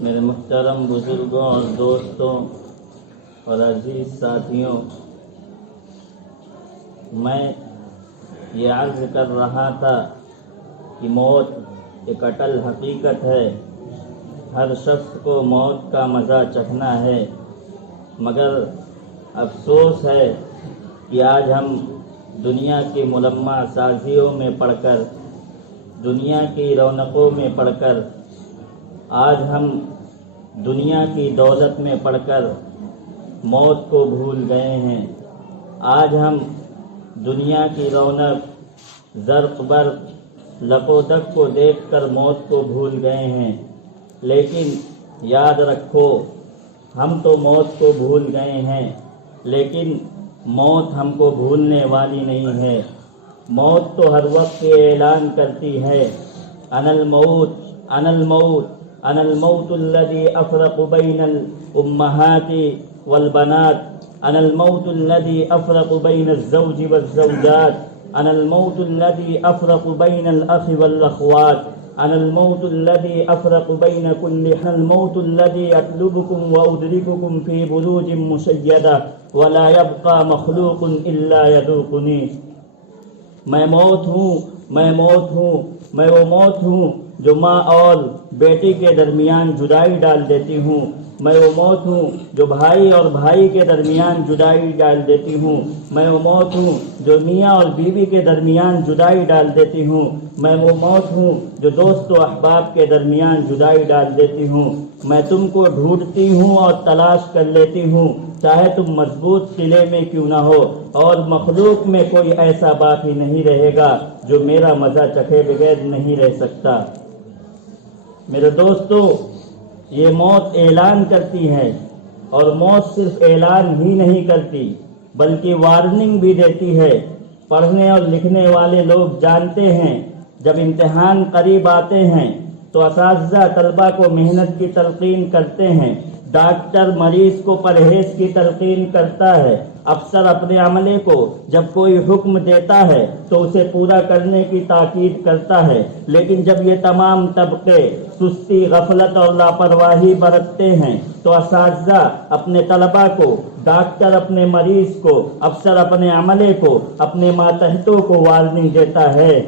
میرے محترم بزرگوں اور دوستوں اور عزیز ساتھیوں، میں یہ عرض کر رہا تھا کہ موت ایک اٹل حقیقت ہے۔ ہر شخص کو موت کا مزہ چکھنا ہے، مگر افسوس ہے کہ آج ہم دنیا کی ملمع سازیوں میں پڑھ کر، دنیا کی رونقوں میں پڑھ کر، آج ہم دنیا کی دولت میں پڑھ کر موت کو بھول گئے ہیں۔ آج ہم دنیا کی رونق، زرق برق، لق و دق کو دیکھ کر موت کو بھول گئے ہیں، لیکن یاد رکھو، ہم تو موت کو بھول گئے ہیں، لیکن موت ہم کو بھولنے والی نہیں ہے۔ موت تو ہر وقت اعلان کرتی ہے، انا الموت انا الموت انا الموت الذي افرق بين الامهات والبنات، انا الموت الذي افرق بين الزوج والزوجات، انا الموت الذي افرق بين الاخ والاخوات، انا الموت الذي افرق بين كل الموت الذي اطلبكم وادرككم في بروج مشيدة ولا يبقى مخلوق الا يذوقني۔ میں موت ہوں، میں موت ہوں، میں وہ موت ہوں جو ماں اور بیٹی کے درمیان جدائی ڈال دیتی ہوں، میں وہ موت ہوں جو بھائی اور بھائی کے درمیان جدائی ڈال دیتی ہوں، میں وہ موت ہوں جو میاں اور بیوی کے درمیان جدائی ڈال دیتی ہوں، میں وہ موت ہوں جو دوست و احباب کے درمیان جدائی ڈال دیتی ہوں۔ میں تم کو ڈھونڈتی ہوں اور تلاش کر لیتی ہوں، چاہے تم مضبوط قلعے میں کیوں نہ ہو، اور مخلوق میں کوئی ایسا باقی نہیں رہے گا جو میرا مزہ چکھے بغیر نہیں رہ سکتا۔ میرے دوستو، یہ موت اعلان کرتی ہے، اور موت صرف اعلان ہی نہیں کرتی بلکہ وارننگ بھی دیتی ہے۔ پڑھنے اور لکھنے والے لوگ جانتے ہیں، جب امتحان قریب آتے ہیں تو اساتذہ طلبہ کو محنت کی تلقین کرتے ہیں، ڈاکٹر مریض کو پرہیز کی تلقین کرتا ہے، افسر اپنے عملے کو جب کوئی حکم دیتا ہے تو اسے پورا کرنے کی تاکید کرتا ہے، لیکن جب یہ تمام طبقے سستی، غفلت اور لاپرواہی برتتے ہیں تو اساتذہ اپنے طلبہ کو، ڈاکٹر اپنے مریض کو، افسر اپنے عملے کو، اپنے ماتحتوں کو وارننگ دیتا ہے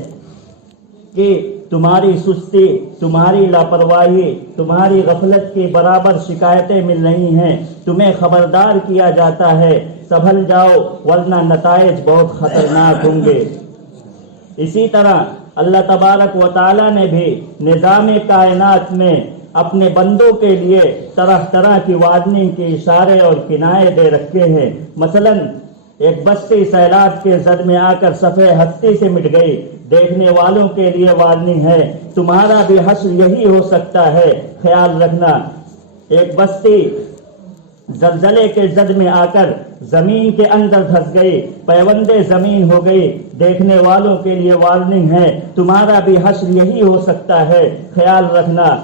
کہ تمہاری سستی، تمہاری لاپرواہی، تمہاری غفلت کی برابر شکایتیں مل رہی ہیں، تمہیں خبردار کیا جاتا ہے، سنبھل جاؤ ورنہ نتائج بہت خطرناک ہوں گے۔ اسی طرح اللہ تبارک و تعالی نے بھی نظام کائنات میں اپنے بندوں کے لیے طرح طرح کی وارننگ کے اشارے اور کنائے دے رکھے ہیں۔ مثلا ایک بستی سیلاب کے زد میں آ کر صفحہ ہستی سے مٹ گئی، دیکھنے والوں کے لیے وارننگ ہے، تمہارا بھی حشر یہی ہو سکتا ہے، خیال رکھنا۔ ایک بستی زلزلے کے زد میں آ کر زمین کے اندر دھس گئی، پیوندے زمین ہو گئی، دیکھنے والوں کے لیے وارننگ ہے، تمہارا بھی حشر یہی ہو سکتا ہے، خیال رکھنا۔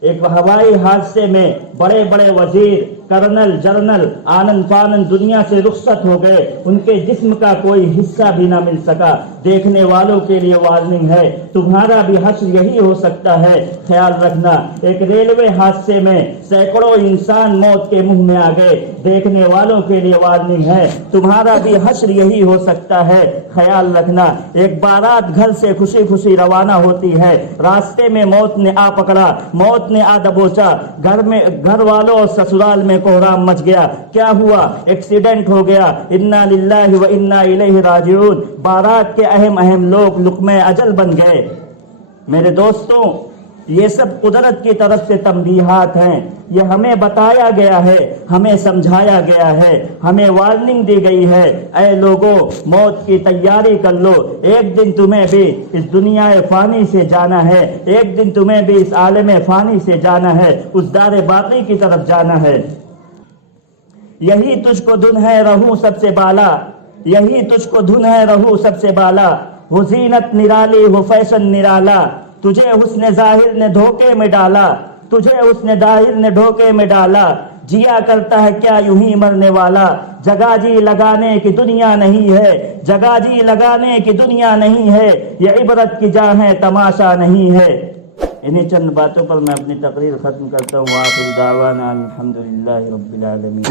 ایک ہوائی حادثے میں بڑے بڑے وزیر، کرنل، جنرل آنن فانن دنیا سے رخصت ہو گئے، ان کے جسم کا کوئی حصہ بھی نہ مل سکا، دیکھنے والوں کے لیے وارننگ ہے، تمہارا بھی حشر یہی ہو سکتا ہے، خیال رکھنا۔ ایک ریلوے حادثے میں سینکڑوں انسان موت کے منہ میں آ گئے، دیکھنے والوں کے لیے وارننگ ہے، تمہارا بھی حشر یہی ہو سکتا ہے، خیال رکھنا۔ ایک بارات گھر سے خوشی خوشی روانہ ہوتی ہے، راستے میں موت نے آ پکڑا، موت نے آ دبوچا، گھر والوں اور سسرال میں کوہرام مچ گیا۔ کیا ہوا؟ ایکسیڈنٹ ہو گیا، انا للہ و انا الیہ راجعون۔ بارات کے اہم لوگ لقمہ اجل بن گئے۔ میرے دوستوں، یہ سب قدرت کی طرف سے تنبیہات ہیں، یہ ہمیں بتایا گیا ہے، ہمیں سمجھایا گیا ہے، ہمیں وارننگ دی گئی ہے، اے لوگوں موت کی تیاری کر لو، ایک دن تمہیں بھی اس دنیا فانی سے جانا ہے، ایک دن تمہیں بھی اس عالم فانی سے جانا ہے، اس دار باقی کی طرف جانا ہے۔ یہی تجھ کو دھن ہے رہوں سب سے بالا، یہی تجھ کو دھن ہے رہوں سب سے بالا، وہ زینت نرالی وہ فیشن نرالا، تجھے حسن ظاہر نے دھوکے میں ڈالا، تجھے حسن ظاہر نے دھوکے میں ڈالا، جیا کرتا ہے کیا یوں ہی مرنے والا، جگہ جی لگانے کی دنیا نہیں ہے، جگہ جی لگانے کی دنیا نہیں ہے، یہ عبرت کی جا ہے تماشا نہیں ہے۔ انہیں چند باتوں پر میں اپنی تقریر ختم کرتا ہوں. وآخر دعوانا الحمدللہ رب العالمین.